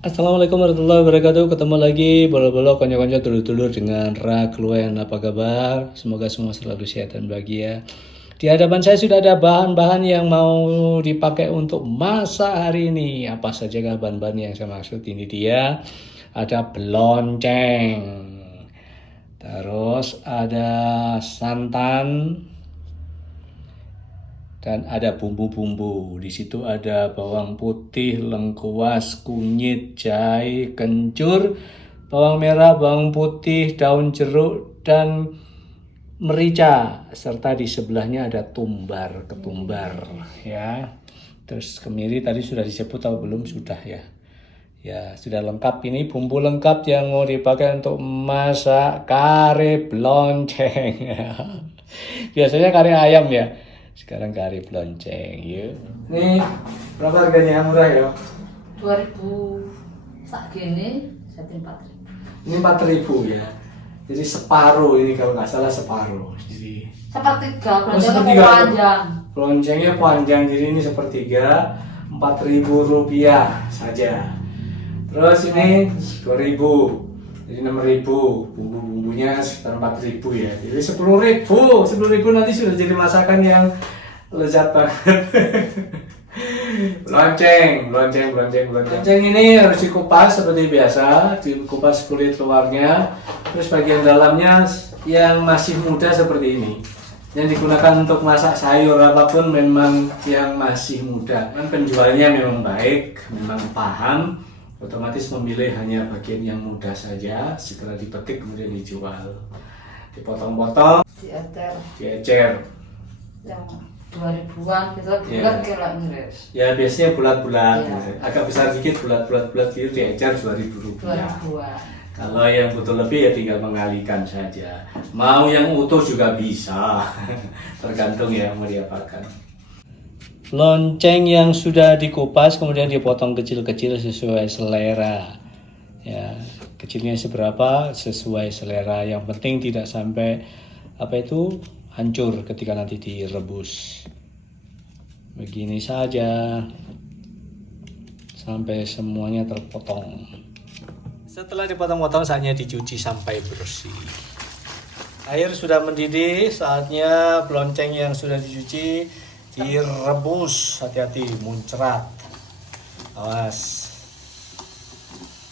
Assalamualaikum warahmatullahi wabarakatuh. Ketemu lagi bolo-bolo konco-konco dulur-dulur dengan Ragluan. Apa kabar? Semoga semua selalu sehat dan bahagia. Di hadapan saya sudah ada bahan-bahan yang mau dipakai untuk masak hari ini. Apa saja bahan-bahan yang saya maksud? Ini dia. Ada belonceng. Terus ada santan. Dan ada bumbu-bumbu. Di situ ada bawang putih, lengkuas, kunyit, jahe, kencur, bawang merah, bawang putih, daun jeruk, dan merica. Serta di sebelahnya ada ketumbar ya. Terus kemiri tadi sudah disebut atau belum? Sudah ya. Ya, sudah lengkap. Ini bumbu lengkap yang mau dipakai untuk masak kare belonceng. Biasanya kare ayam ya. Sekarang kari belonceng, yuk. Nih, berapa harganya? Murah ya? 2000 sak gini jadi 4000. Ini 4.000 ya. Jadi separuh ini kalau nggak salah separuh. Jadi sepertiga, sepertiga. panjang. Beloncengnya panjang, jadi ini sepertiga, 4.000 rupiah saja. Terus ini 2.000. Jadi 6.000, bumbu-bumbunya sekitar 4.000 ya. Jadi 10.000 nanti sudah jadi masakan yang lezat banget. Belonceng ini harus dikupas seperti biasa, dikupas kulit luarnya, terus bagian dalamnya yang masih muda seperti ini. Yang digunakan untuk masak sayur apapun memang yang masih muda. Penjualnya memang baik, memang paham. Otomatis memilih hanya bagian yang mudah saja, segera dipetik kemudian dijual. Dipotong-potong, diecer. Yang 2000-an kita bulat kira ngiris. Ya biasanya bulat-bulat, Ya. agak besar dikit bulat-bulat gitu diecer 2.000 rupiah. 2000-an. Kalau yang butuh lebih ya tinggal mengalihkan saja. Mau yang utuh juga bisa, tergantung ya mau diapakan. Lonceng yang sudah dikupas kemudian dipotong kecil-kecil sesuai selera. Ya, kecilnya seberapa sesuai selera. Yang penting tidak sampai hancur ketika nanti direbus. Begini saja sampai semuanya terpotong. Setelah dipotong-potong saatnya dicuci sampai bersih. Air sudah mendidih, saatnya belonceng yang sudah dicuci direbus. Hati-hati muncrat, awas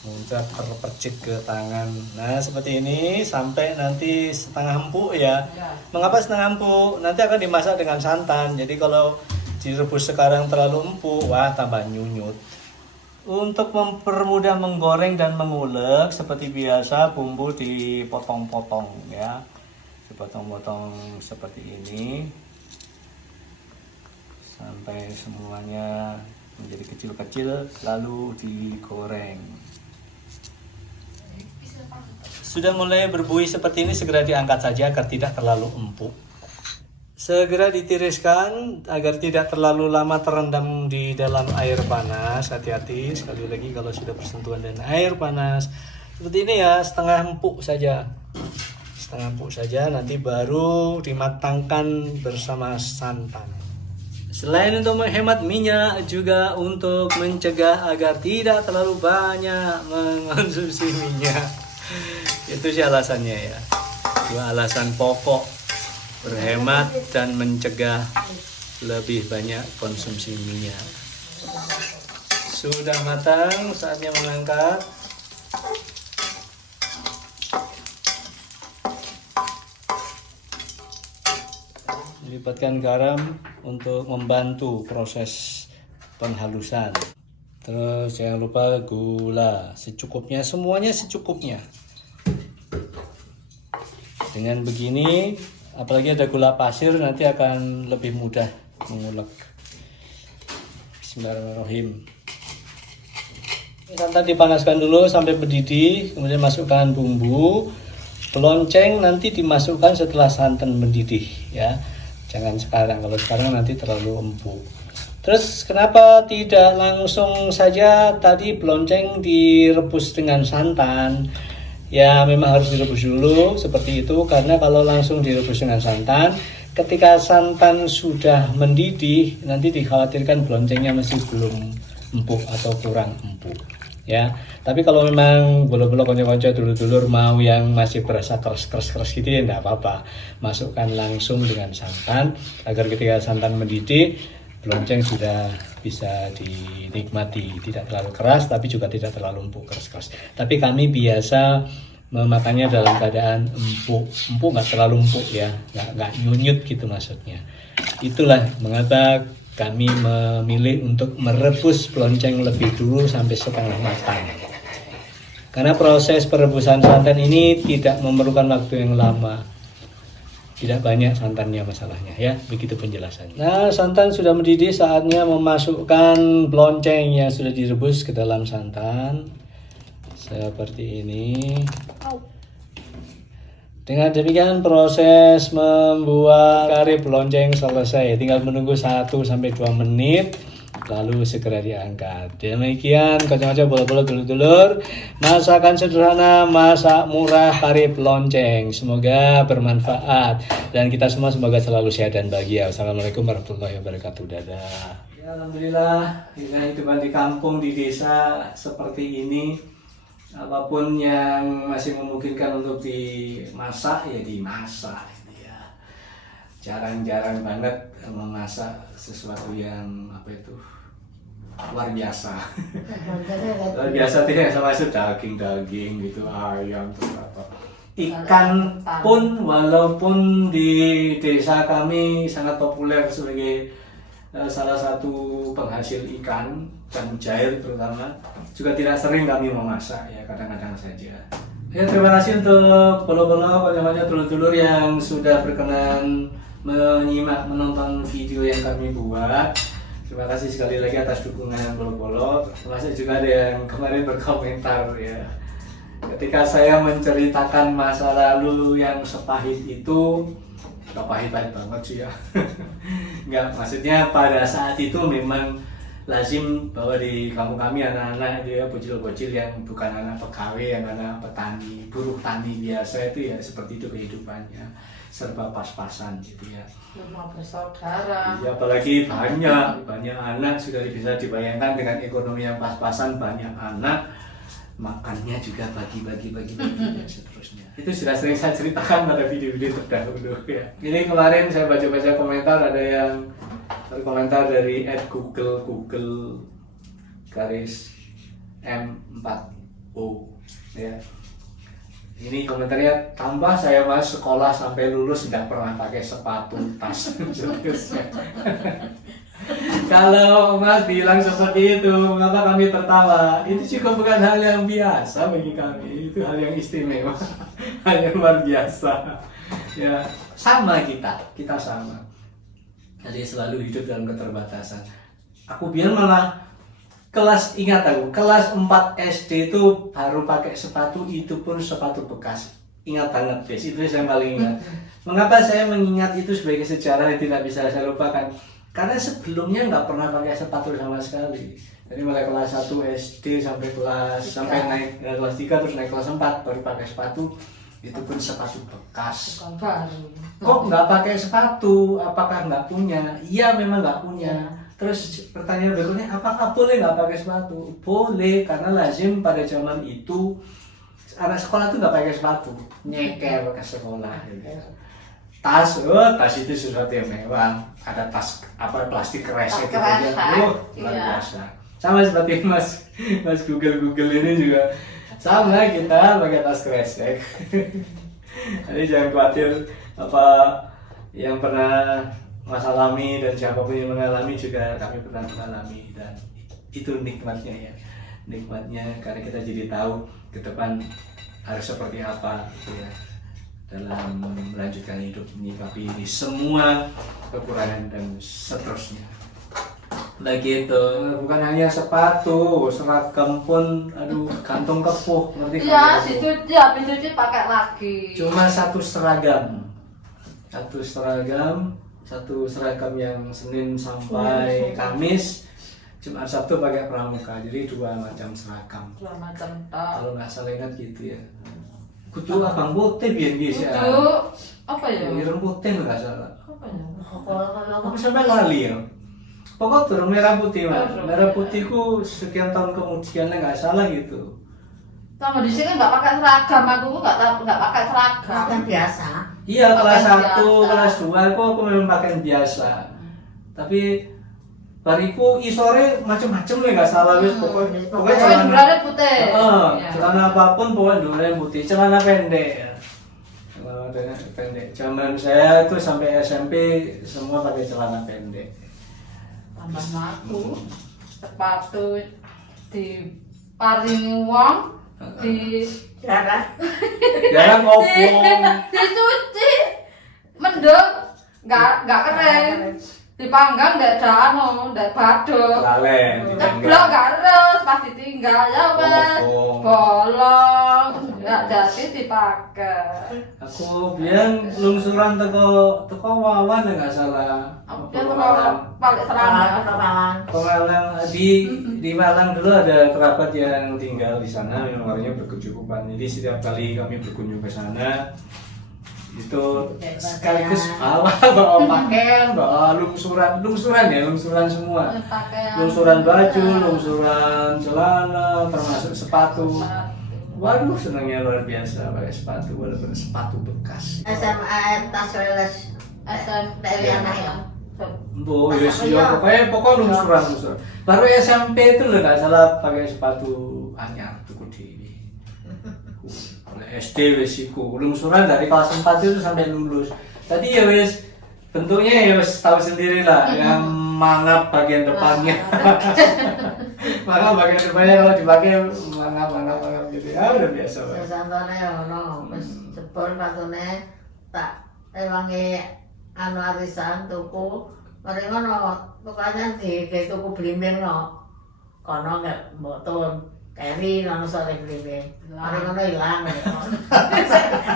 muncrat terpercik ke tangan. Nah seperti ini sampai nanti setengah empuk ya. Mengapa setengah empuk? Nanti akan dimasak dengan santan. Jadi kalau direbus sekarang terlalu empuk, wah tambah nyunyut. Untuk mempermudah menggoreng dan mengulek seperti biasa, bumbu dipotong-potong ya, dipotong-potong seperti ini sampai semuanya menjadi kecil-kecil lalu digoreng. Sudah mulai berbuih seperti ini, segera diangkat saja agar tidak terlalu empuk. Segera ditiriskan agar tidak terlalu lama terendam di dalam air panas. Hati-hati sekali lagi kalau sudah bersentuhan dengan air panas seperti ini ya, setengah empuk saja. Setengah empuk saja, nanti baru dimatangkan bersama santan. Selain untuk menghemat minyak, juga untuk mencegah agar tidak terlalu banyak mengonsumsi minyak. Itu sih alasannya ya. Dua alasan pokok, berhemat dan mencegah lebih banyak konsumsi minyak. Sudah matang, saatnya mengangkat. Lipatkan garam untuk membantu proses penghalusan. Terus jangan lupa gula secukupnya, semuanya secukupnya. Dengan begini, apalagi ada gula pasir, nanti akan lebih mudah mengulek. Bismillahirrahmanirrahim. Santan dipanaskan dulu sampai mendidih, kemudian masukkan bumbu. Belonceng nanti dimasukkan setelah santan mendidih ya. Jangan sekarang, kalau sekarang nanti terlalu empuk. Terus kenapa tidak langsung saja tadi belonceng direbus dengan santan? Ya memang harus direbus dulu seperti itu, karena kalau langsung direbus dengan santan, ketika santan sudah mendidih, nanti dikhawatirkan beloncengnya masih belum empuk atau kurang empuk. ya. Tapi kalau memang bolo-bolo konco-konco dulur-dulur mau yang masih berasa keras gitu ya enggak apa-apa. Masukkan langsung dengan santan agar ketika santan mendidih lonceng sudah bisa dinikmati, tidak terlalu keras tapi juga tidak terlalu empuk keras. Tapi kami biasa memakannya dalam keadaan empuk nggak terlalu empuk ya, nggak nyunyut gitu maksudnya. Itulah mengapa kami memilih untuk merebus lonceng lebih dulu sampai setengah matang. Karena proses perebusan santan ini tidak memerlukan waktu yang lama. Tidak banyak santannya masalahnya ya, begitu penjelasannya. Nah, santan sudah mendidih, saatnya memasukkan lonceng yang sudah direbus ke dalam santan. Seperti ini. Dengan demikian proses membuat kari lonceng selesai. Tinggal menunggu 1-2 menit lalu segera diangkat. Demikian kocok-kocok bola-bola dulur-dulur, masakan sederhana, masak murah kari lonceng. Semoga bermanfaat dan kita semua semoga selalu sehat dan bahagia. Wassalamualaikum warahmatullahi wabarakatuh. Dadah. Ya, alhamdulillah, hidupan di kampung, di desa seperti ini. Apapun yang masih memungkinkan untuk dimasak ya dimasak ya. Jarang-jarang banget memasak sesuatu yang luar biasa. Luar biasa tidak sama itu daging gitu, ayam atau apa. Ikan pun walaupun di desa kami sangat populer sebagai salah satu penghasil ikan dan mujair terutama, juga tidak sering kami memasak ya, kadang-kadang saja. Ya, terima kasih untuk bolo-bolo banyak-banyak dulur-dulur yang sudah berkenan menyimak menonton video yang kami buat. Terima kasih sekali lagi atas dukungan bolo-bolo. Termasuk juga ada yang kemarin berkomentar ya. Ketika saya menceritakan masa lalu yang sepahit itu, gak pahit-pahit banget sih ya. Enggak, maksudnya pada saat itu memang lazim bahwa di kampung kami anak-anak itu ya, bocil-bocil yang bukan anak pegawai, yang anak petani, buruh tani biasa itu ya seperti itu kehidupannya, serba pas-pasan gitu ya. Rumah bersaudara. Ya, apalagi banyak anak, sudah bisa dibayangkan dengan ekonomi yang pas-pasan, banyak anak, makannya juga bagi-bagi dan seterusnya. Itu sudah sering saya ceritakan pada video-video terdahulu ya. Ini kemarin saya baca-baca komentar, ada yang berkomentar dari @google garis M4O ya. Ini komentarnya, tambah saya mas sekolah sampai lulus tidak pernah pakai sepatu, tas. Kalau Mas bilang seperti itu, mengapa kami tertawa? Itu juga bukan hal yang biasa bagi kami, itu hal yang istimewa, hal yang luar biasa. Ya, sama kita sama. Jadi selalu hidup dalam keterbatasan. Aku biar malah kelas 4 SD itu baru pakai sepatu, itu pun sepatu bekas. Ingat banget guys, itu saya paling ingat. Mengapa saya mengingat itu sebagai sejarah yang tidak bisa saya lupakan? Karena sebelumnya nggak pernah pakai sepatu sama sekali. Jadi mulai kelas 1 SD sampai naik kelas 3 terus naik kelas 4 baru pakai sepatu. Itu pun sepatu bekas. Kok nggak pakai sepatu? Apakah nggak punya? Iya, memang nggak punya. Terus pertanyaan berikutnya, apakah boleh nggak pakai sepatu? Boleh, karena lazim pada zaman itu anak sekolah tuh nggak pakai sepatu, nyeker ke sekolah. Tas itu sesuatu yang mewah. Ada tas plastik kresek gitu aja. Luar biasa. Sama seperti Mas Google ini juga sama, kita pakai tas kresek. Jadi jangan khawatir, apa yang pernah Mas alami dan siapapun yang mengalami juga kami pernah mengalami, dan itu nikmatnya ya. Nikmatnya karena kita jadi tahu ke depan harus seperti apa gitu ya, dalam melanjutkan hidup, menyikapi ini semua kekurangan dan seterusnya. Lagi itu bukan hanya sepatu, seragam pun, gantung kepuh, ngerti? Iya, dicuci, habis cuci pakai lagi. Cuma satu seragam yang Senin sampai Kamis, Jumat Sabtu pakai pramuka, jadi 2 macam seragam. 2 macam Kalau nggak salah ingat gitu ya. Kudu abang putih biar guys ya. Kudu apa ya? Ireng putih nggak salah. Apa ya? Aku sampai lali ya. pokok turun merah putih mas. Merah putihku sekian tahun kemudian nggak salah gitu. Sama di sini nggak pakai seragam, aku nggak pakai seragam. Kan biasa. Iya kelas Pakaian 1, biasa. kelas 2 aku memang pakaian biasa. Tapi bariku isore macem-macem nih nggak salah wis pokoknya Pokoknya celana duranya putih. Ya. celana apapun pokoknya duranya putih, celana pendek. Celana pendek. Zaman saya itu sampai SMP semua pakai celana pendek. Tambah aku sepatu di paringi wong di Jarang. Jarang ngopong. dicuci mendem nggak keren, dipanggang nggak ada nggak badut, Lalen, ceblok nggak harus pas ditinggal ya wes Ngopong. bolong nggak jadi dipakai. Aku biyen lungsuran teko Wawan ya nggak salah. Aku dia kalau pakai celana. Malang di Malang dulu ada kerabat yang tinggal di sana, memang orangnya berkecukupan. Jadi setiap kali kami berkunjung ke sana itu sekaligus bawa pakaian, bawa lungsuran semua. Pakaian. Lungsuran baju, lungsuran celana, termasuk sepatu. Waduh, senangnya luar biasa pakai sepatu, walaupun sepatu bekas. SMA tas weles SMP dari anak ya. Bu, pokoknya lungsuran. Baru SMP itu loh nggak salah pakai sepatu anyar tuku di SD wesiku lungsuran dari kelas 4 itu sampai lulus. Tadi ya wes bentuknya ya wes tahu sendiri lah, yang mangap bagian depannya. Mangap bagian depannya kalau dipakai mangap gitu. Ya udah biasa. Terus santone ono wis jebol patune tak ewange anu arisan tuku. Mari ngono pokoknya tuku blimbing no. Kono nggak motor Keri nono sore blimbing. Mari ngono ilang.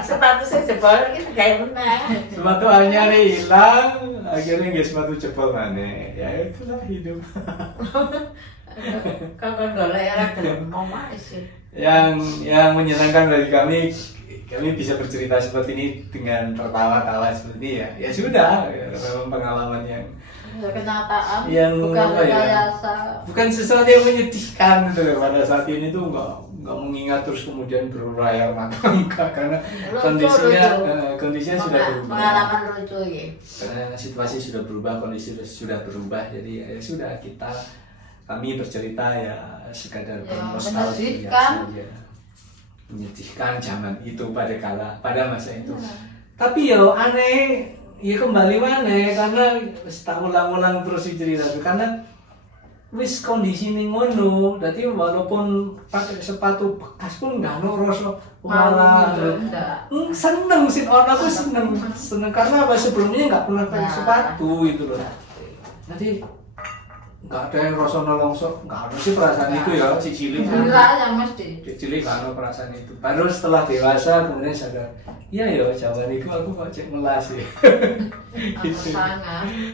Sepatu sing jebol iki gawe meneh. Sepatu anyar hilang, akhirnya nggak sepatu jebol mana. Ya itulah hidup. Kakak golek ora gelem omah sih. Yang menyenangkan bagi kami bisa bercerita seperti ini dengan tertawa-tawa seperti ini ya. Ya sudah, ya, memang pengalaman kenyataan yang bukan apa ya? rekayasa. Bukan sesuatu yang menyedihkan gitu loh. Pada saat ini tuh nggak mengingat terus kemudian berurai mata enggak, karena kondisinya sudah berubah. Pengalaman lucu iki. Karena situasi sudah berubah, kondisi sudah berubah, jadi ya sudah kami bercerita ya sekadar Ya, bernostalgia menyedihkan. saja. Menyedihkan zaman itu pada masa itu. Tapi yo aneh, ya kembali aneh karena tak ulang-ulang terus cerita itu karena wis kondisi ning ngono. Dadi walaupun pakai sepatu bekas pun nggak ono rasa malah Enggak. seneng sih, orang aku seneng karena apa, sebelumnya nggak pernah pakai sepatu gitu loh. Jadi nggak ada yang rasa nolongsok, nggak ada sih perasaan itu ya, si cilik Gila yang mesti. cilik nggak ada perasaan itu. Baru setelah dewasa kemudian sadar, iya ya zaman itu aku kok cek melas ya. Aku sangat.